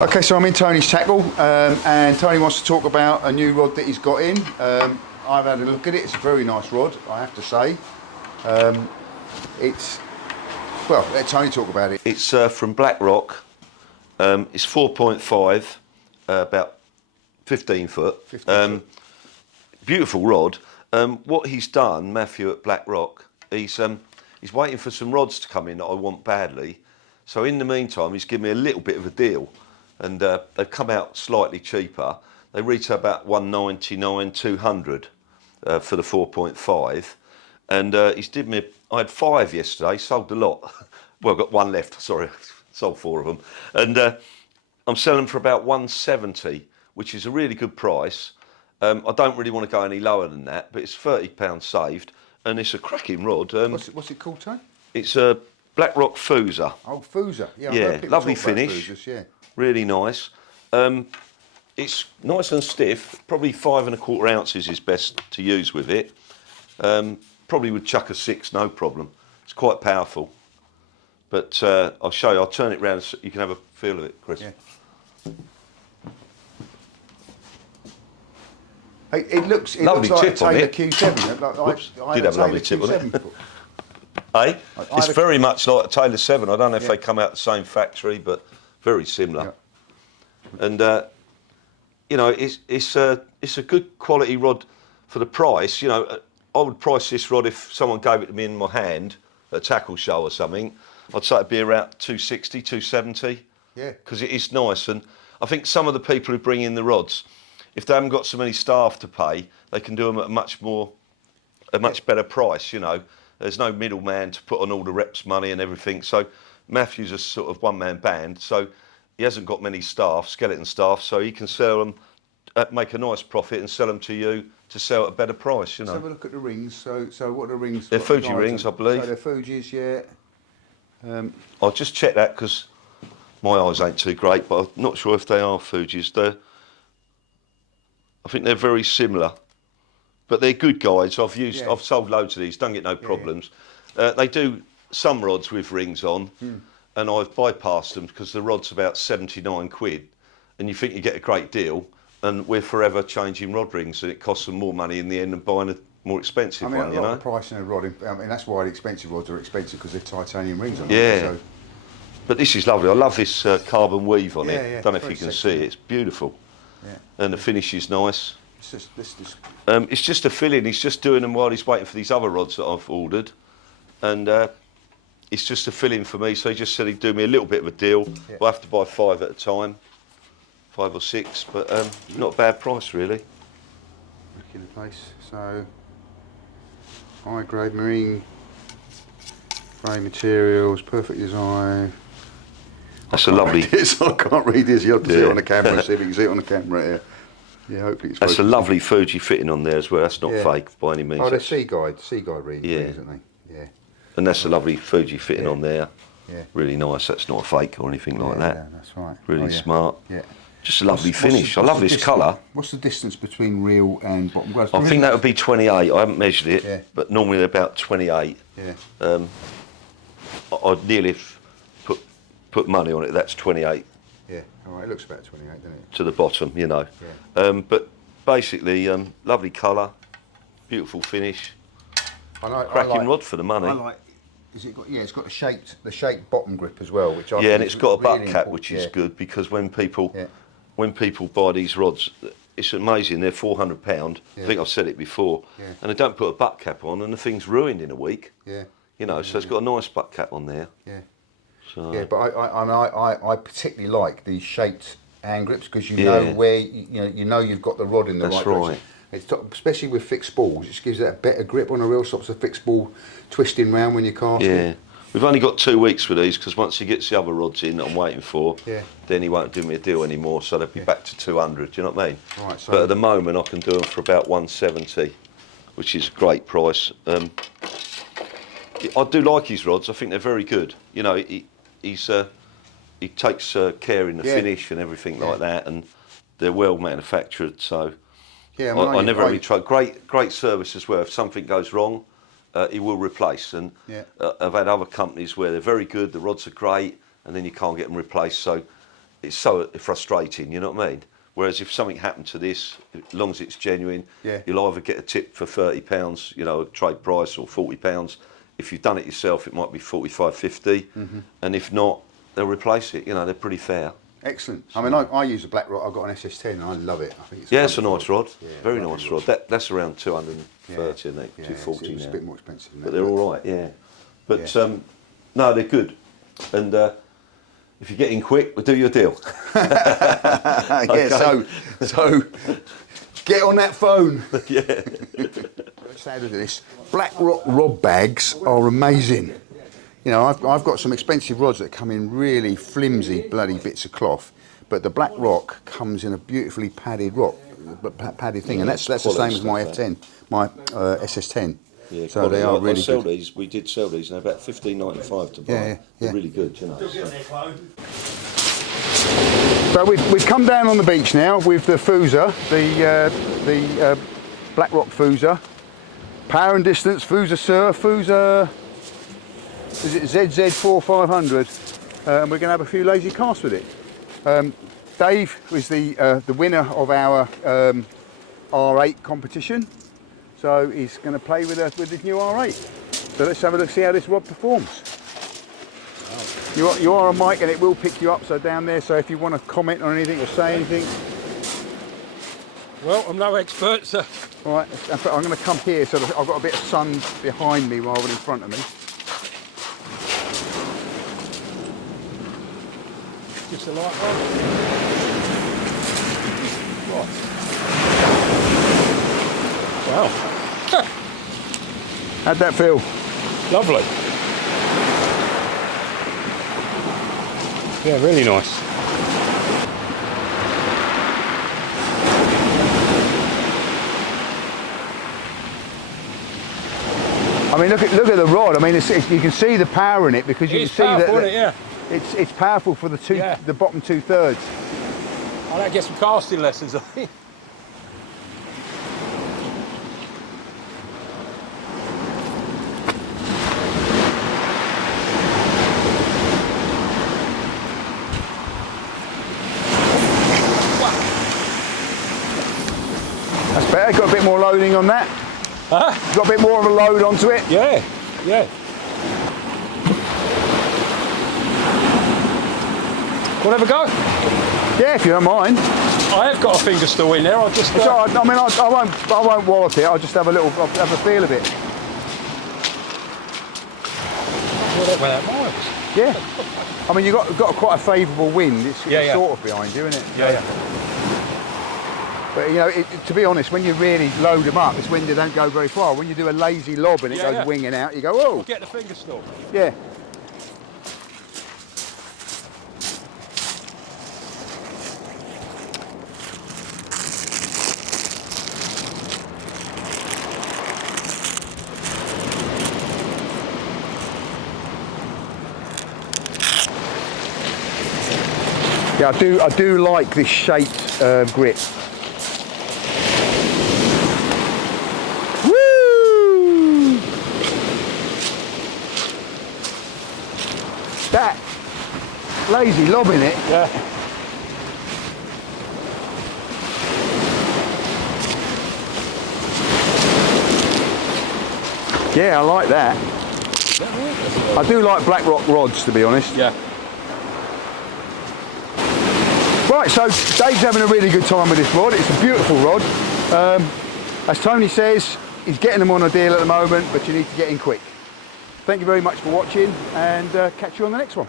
Okay, so I'm in Tony's tackle, and Tony wants to talk about a new rod that he's got in. I've had a look at it. It's a very nice rod, I have to say. Well, let Tony talk about it. It's from Blackrock. It's 4.5, about 15 foot. 15 foot. Beautiful rod. What he's done, Matthew at Blackrock, he's waiting for some rods to come in that I want badly. So in the meantime, he's given me a little bit of a deal. And they've come out slightly cheaper. They retail about 199, 200 for the 4.5. And he's did me, I had 5 yesterday, sold a lot. Well, I've got 1 left, sorry, sold 4 of them. And I'm selling for about 170, which is a really good price. I don't really want to go any lower than that, but it's £30 saved. And it's a cracking rod. What's it called, Tony? It's a Blackrock Foosa. Oh, Foosa. Yeah, lovely finish. Foosas, yeah. Really nice. It's nice and stiff. Probably 5 1/4 ounces is best to use with it. Probably would chuck a 6, no problem. It's quite powerful. But I'll show you. I'll turn it round so you can have a feel of it, Chris. Yeah. It looks lovely like tip a Taylor on it. Q7. Did have a lovely tip on it. Hey, it's very much like a Taylor 7. I don't know if they come out the same factory, but very similar. Yeah. And you know, it's a good quality rod for the price. You know, I would price this rod if someone gave it to me in my hand at a tackle show or something. I'd say it'd be around 260, 270. Yeah. Because it is nice, and I think some of the people who bring in the rods, if they haven't got so many staff to pay, they can do them at a much better price. You know, there's no middleman to put on all the reps money and everything. So Matthew's a sort of one-man band, so he hasn't got many staff, skeleton staff, so he can sell them, make a nice profit and sell them to you to sell at a better price, you know. Let's have a look at the rings. So what are the rings? They're Fuji rings, I believe. So they're Fuji's, yeah. I'll just check that because my eyes ain't too great, but I'm not sure if they are Fuji's. I think they're very similar, but they're good guides. I've sold loads of these, don't get no problems. They do some rods with rings on, and I've bypassed them because the rod's about 79 quid, and you think you get a great deal, and we're forever changing rod rings, and it costs them more money in the end than buying a more expensive one, you know? The price in a rod, I mean, that's why the expensive rods are expensive, because they're titanium rings on them. Yeah. So. But this is lovely. I love this carbon weave on it. Yeah, Don't know if you can see it. It's beautiful. Yeah. And the finish is nice. It's just a fill-in. He's just doing them while he's waiting for these other rods that I've ordered. And it's just a fill-in for me. So he just said he'd do me a little bit of a deal. Yeah. I'll have to buy 5 at a time. 5 or 6, but not a bad price, really. Look in the place. So, high-grade marine frame materials, perfect design. That's a lovely... I can't read this. You have to see it on the camera. See if you can see it on the camera here. Yeah, hopefully it's That's a lovely Fuji fitting on there as well. That's not fake by any means. Oh, they're SeaGuide readings, isn't they? Yeah. And that's a lovely Fuji fitting on there. Yeah. Really nice. That's not a fake or anything like that. Yeah, that's right. Really smart. Yeah. Just a lovely finish. I love this colour. What's the distance between reel and bottom glass? I think that would be 28. I haven't measured it, but normally they're about 28. Yeah. I'd nearly put money on it. That's 28. Yeah. All right. It looks about 28, doesn't it? To the bottom, you know. Yeah. But basically, lovely colour, beautiful finish. Cracking rod for the money. It's got the shaped bottom grip as well, which I and it's got a butt cap, which is good, because when people buy these rods, it's amazing. They're £400. I think I've said it before, and they don't put a butt cap on, and the thing's ruined in a week. Yeah. You know, so it's got a nice butt cap on there. Yeah. So. Yeah, but I particularly like these shaped hand grips, because you know where you know you've got the rod in the right direction. It's especially with fixed balls, it just gives that a better grip on a reel. Stops the fixed ball twisting round when you cast it. Yeah, we've only got 2 weeks with these, because once he gets the other rods in that I'm waiting for, then he won't do me a deal anymore. So they'll be back to 200. Do you know what I mean? Right. So but at the moment, I can do them for about 170, which is a great price. I do like his rods. I think they're very good. You know, he takes care in the finish and everything like that, and they're well manufactured. So. Yeah, I never really try. Great service as well. If something goes wrong, he will replace. And I've had other companies where they're very good, the rods are great, and then you can't get them replaced. So it's so frustrating, you know what I mean? Whereas if something happened to this, as long as it's genuine, you'll either get a tip for £30, you know, trade price, or £40. If you've done it yourself, it might be 45, 50, and if not, they'll replace it. You know, they're pretty fair. Excellent. I mean, I use a Blackrock. I've got an SS10 and I love it. I think it's it's a nice rod. Very nice rod. That's around 230, isn't it? 240 it's now. a bit more expensive than that. But they're all right, yeah. But no, they're good. And if you get in quick, we'll do you a deal. So get on that phone. Yeah. Let's add to this. Blackrock rod bags are amazing. You know, I've got some expensive rods that come in really flimsy bloody bits of cloth, but the Blackrock comes in a beautifully padded padded thing, and that's the same as my F10, my SS10. Yeah, so they are really good. These, we did sell these, and they're about $15.95 to buy. They're really good, you know. So we've come down on the beach now with the Foosa, the Blackrock Foosa, power and distance Foosa Foosa. Is it ZZ4500? And we're going to have a few lazy casts with it. Dave was the winner of our R8 competition, so he's going to play with his new R8. So let's have a look, see how this rod performs. You are on mic and it will pick you up, so down there, so if you want to comment on anything or say anything. Well, I'm no expert, so. All right, I'm going to come here so that I've got a bit of sun behind me rather than in front of me. Just a light one. Right. Wow. How'd that feel? Lovely. Yeah, really nice. I mean, look at the rod. I mean, you can see the power in it because you can see powerful, that. Isn't it? Yeah. It's powerful for the bottom 2/3. I'll have to get some casting lessons, I think. That's better. Got a bit more loading on that. Huh? Got a bit more of a load onto it. Yeah, yeah. Want to have a go? Yeah, if you don't mind. I have got a finger stool in there. I'll just. It's all right. I mean, I won't wallop it. I'll just have a feel of it. Without miles. Yeah. I mean, you've got quite a favourable wind. It's sort of behind you, isn't it? Yeah. But you know, to be honest, when you really load them up, it's when they don't go very far. When you do a lazy lob and it goes winging out, you go, oh. We'll get the finger stool. Yeah. Yeah, I do like this shaped grip. Woo! That lazy lob in it. Yeah. Yeah, I like that. I do like Blackrock rods, to be honest. Yeah. Right, so Dave's having a really good time with this rod. It's a beautiful rod. As Tony says, he's getting them on a deal at the moment, but you need to get in quick. Thank you very much for watching, and catch you on the next one.